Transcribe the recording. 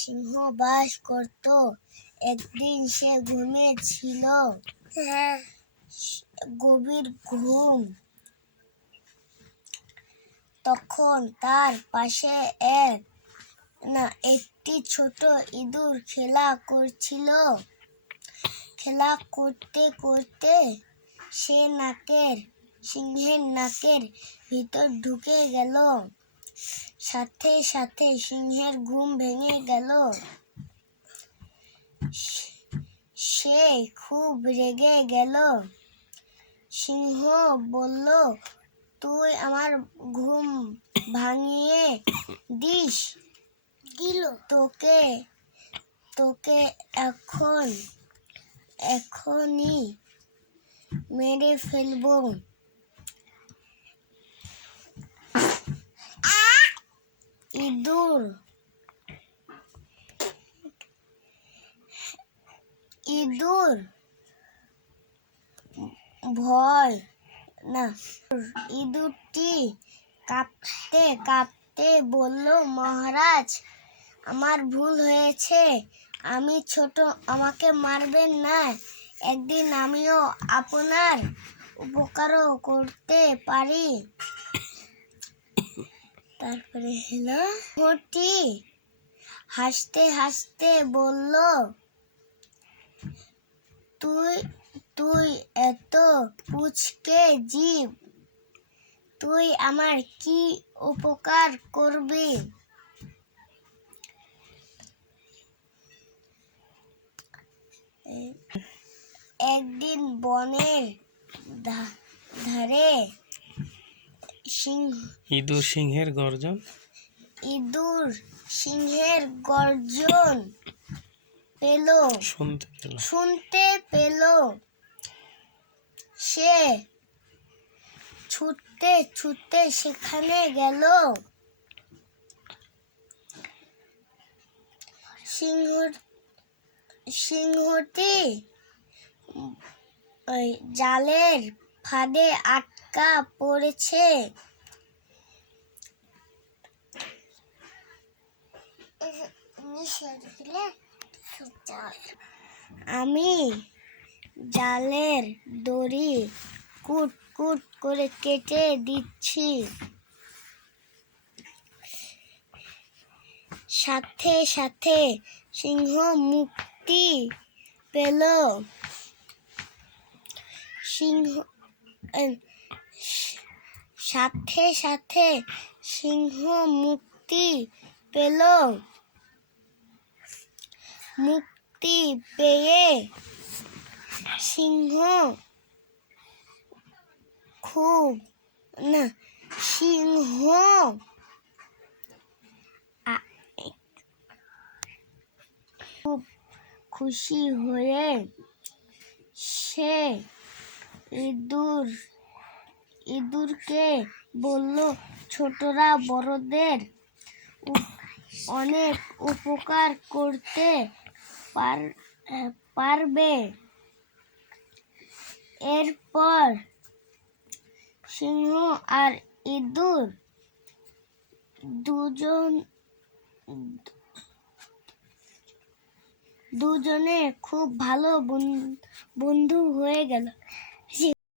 সিংহ বাস করত। একদিন সে ঘুমিয়েছিল, গভীর ঘুম। তখন তার পাশে একটি ছোট ইঁদুর খেলা করছিল। খেলা করতে করতে সে সিংহের নাকের ভিতর ঢুকে গেল। সাথে সাথে সিংহের ঘুম ভেঙে গেল। সে খুব রেগে গেল। সিংহ বলল, তুই আমার ঘুম ভাঙিয়ে দিস, তোকে এখনই মেরে ফেলবো। ইঁদুরটি কাঁপতে কাঁপতে বলল, মহারাজ, আমার ভুল হয়েছে, আমি ছোট, আমাকে মারবেন না। একদিন আমিও আপনার উপকার করতে পারি। তারপরে সিংহটি হাসতে হাসতে বলল, তুই এত পুচকে জীব, তুই আমার কি উপকার করবি? একদিন বনের ধারে ইঁদুর সিংহের গর্জন শুনতে পেল। সে ছুটতে ছুটতে সেখানে গেল। সিংহটি জালের ফাঁদে আটকা পড়েছে। আমি জালের দড়ি কুট কুট করে কেটে দিচ্ছি। সাথে সাথে সিংহ মুক্তি পেল। মুক্তি পেয়ে সিংহ খুব খুশি হয়ে সে ইঁদুরকে বলল, ছোটরা বড়দের অনেক উপকার করতে পারবে। এরপর সিংহ আর ইঁদুর দুজনে খুব ভালো বন্ধু হয়ে গেল।